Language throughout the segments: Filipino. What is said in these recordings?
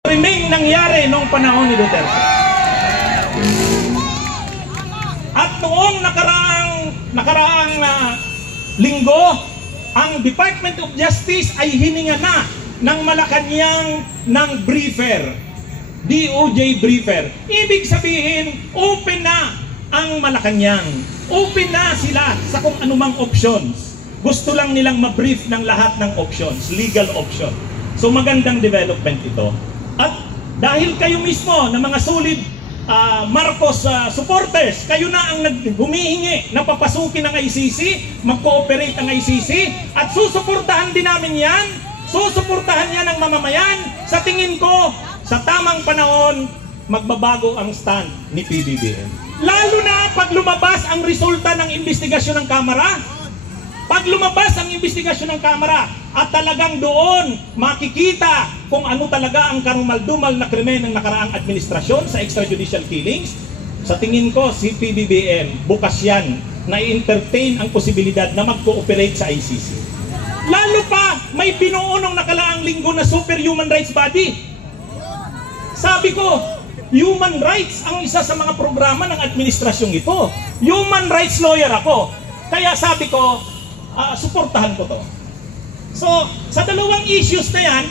Riming nangyari noong panahon ni Duterte. At noong nakaraang linggo, ang Department of Justice ay hininga na ng Malacanang ng briefer, DOJ briefer. Ibig sabihin, open na ang Malacanang. Open na sila sa kung anumang options. Gusto lang nilang ma-brief ng lahat ng options, legal option. So magandang development ito. At dahil kayo mismo na mga solid Marcos supporters, kayo na ang humihingi na papasukin ng ICC, mag-cooperate ang ICC, at susuportahan din namin yan, susuportahan yan ng mamamayan. Sa tingin ko, sa tamang panahon, magbabago ang stand ni PBBM. Lalo na pag lumabas ang resulta ng investigasyon ng Kamara, pag lumabas ang investigasyon ng Kamara at talagang doon makikita kung ano talaga ang karumal-dumal na krimen ng nakaraang administrasyon sa extrajudicial killings, sa tingin ko si PBBM bukas yan na i-entertain ang posibilidad na mag-cooperate sa ICC. Lalo pa may binuo nung nakalaang linggo na super human rights body. Sabi ko, human rights ang isa sa mga programa ng administrasyong ito. Human rights lawyer ako. Kaya sabi ko, suportahan ko to. So, sa dalawang issues na yan,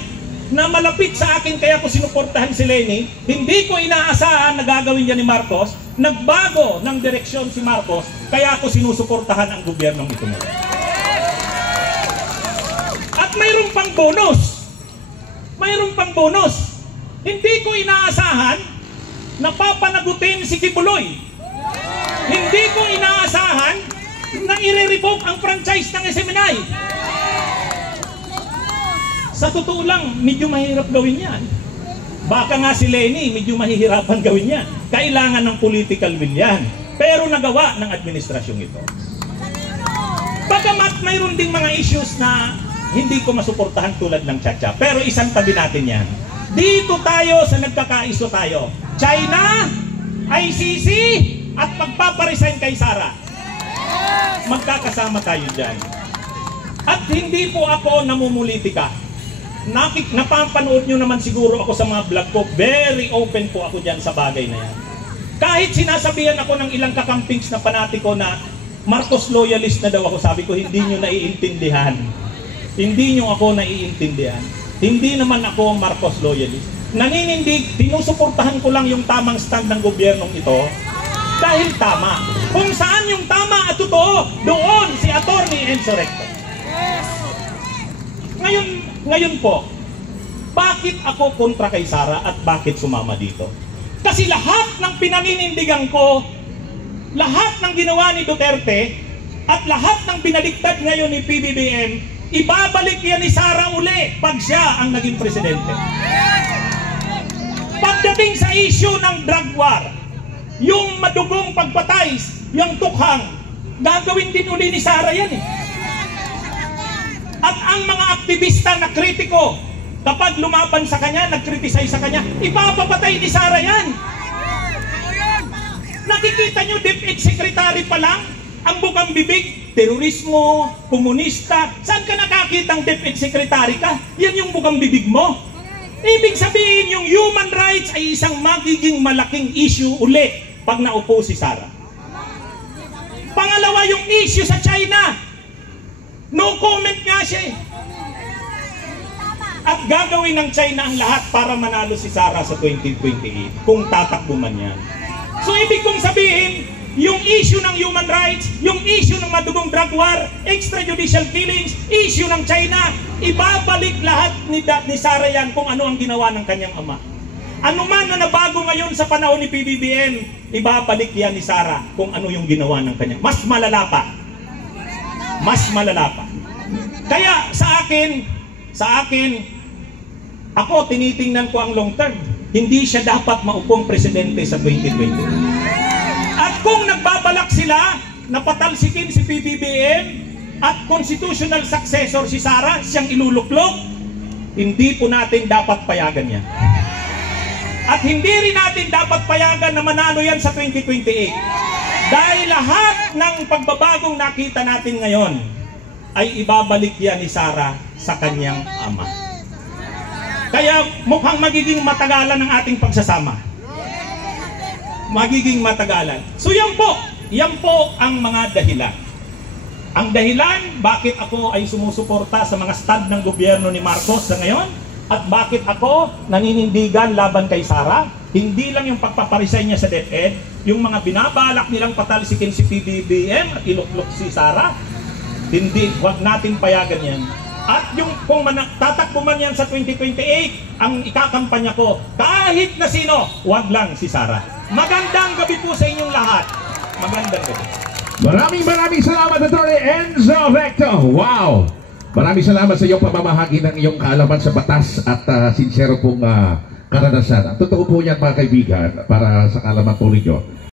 na malapit sa akin kaya ko sinuportahan si Leni, hindi ko inaasahan na gagawin yan ni Marcos, nagbago ng direksyon si Marcos, kaya ko sinusuportahan ang gobyernong ito. At mayroon pang bonus. Mayroon pang bonus. Hindi ko inaasahan na papanagutin si Kibuloy. Hindi ko inaasahan na i-revoke ang franchise ng SMNI. Sa totoo lang, medyo mahirap gawin yan. Baka nga si Leni, medyo mahihirapan gawin yan. Kailangan ng political will yan. Pero nagawa ng administrasyong ito. Bagamat mayroon ding mga issues na hindi ko masuportahan tulad ng Chacha. Pero isang tabi natin yan. Dito tayo sa nagkakaiso tayo. China, ICC, at pagpaparesign kay Sara. Magkakasama tayo dyan. At hindi po ako namumulitika. Napapanood nyo naman siguro ako sa mga vlog ko. Very open po ako dyan sa bagay na yan. Kahit sinasabihan ako ng ilang kakampings na panatiko na Marcos loyalist na daw ako, sabi ko hindi nyo naiintindihan. Hindi nyo ako naiintindihan. Hindi naman ako Marcos loyalist. Naninindig, tinusuportahan ko lang yung tamang stand ng gobyernong ito dahil tama. Kung saan yung tama at totoo, doon si Attorney Enzo Recto. Ngayon po, bakit ako kontra kay Sara at bakit sumama dito? Kasi lahat ng pinaninindigan ko, lahat ng ginawa ni Duterte, at lahat ng binaliktad ngayon ni PBBM, ibabalik yan ni Sara uli pag siya ang naging presidente. Pagdating sa issue ng drug war, yung madugong pagpatay, yung tukhang, gagawin din uli ni Sara yan eh. At ang mga aktivista na kritiko, kapag lumaban sa kanya, nagkriticize sa kanya, ipapapatay ni Sara yan. Nakikita nyo, DepEd Secretary pa lang, ang bukang bibig, terorismo, komunista. Saan ka nakakitang DepEd Secretary ka? Yan yung bukang bibig mo. Ibig sabihin, yung human rights ay isang magiging malaking issue uli pag naupo si Sara. Pangalawa, yung issue sa China. No comment nga siya. At gagawin ng China ang lahat para manalo si Sara sa 2028 kung tatakbo man yan. So ibig kong sabihin, yung issue ng human rights, yung issue ng madugong drug war, extrajudicial killings, issue ng China, ibabalik lahat ni Sara yan kung ano ang ginawa ng kanyang ama. Ano man na nabago ngayon sa panahon ni PBBM, ibabalik yan ni Sara kung ano yung ginawa ng kanyang. Mas malala pa. Mas malala pa. Kaya sa akin, ako tinitingnan ko ang long term. Hindi siya dapat maupong presidente sa 2020. At kung nagbabalak sila na patalsikin si PBBM at constitutional successor si Sara, siyang iluluklok, hindi po natin dapat payagan yan. At hindi rin natin dapat payagan na manalo yan sa 2028. Dahil lahat ng pagbabagong nakita natin ngayon ay ibabalik yan ni Sara sa kanyang ama. Kaya mukhang magiging matagalan ang ating pagsasama. Magiging matagalan. So yan po ang mga dahilan. Ang dahilan bakit ako ay sumusuporta sa mga stand ng gobyerno ni Marcos sa ngayon at bakit ako naninindigan laban kay Sara, hindi lang yung pagpaparesign niya sa DepEd, yung mga binabalak nilang patalsikin si PBBM at iluklok si Sara, hindi, wag nating payagan yan. At yung kung tatakbo man yan sa 2028, ang ikakampanya ko, kahit na sino, wag lang si Sara. Magandang gabi po sa inyong lahat. Magandang gabi. Maraming salamat, Attorney Enzo Recto. Wow! Maraming salamat sa iyong pamamahagi ng iyong kaalaman sa batas at sincero pong karanasan. Ang totoo po yan, mga kaibigan, para sa kaalaman po ninyo.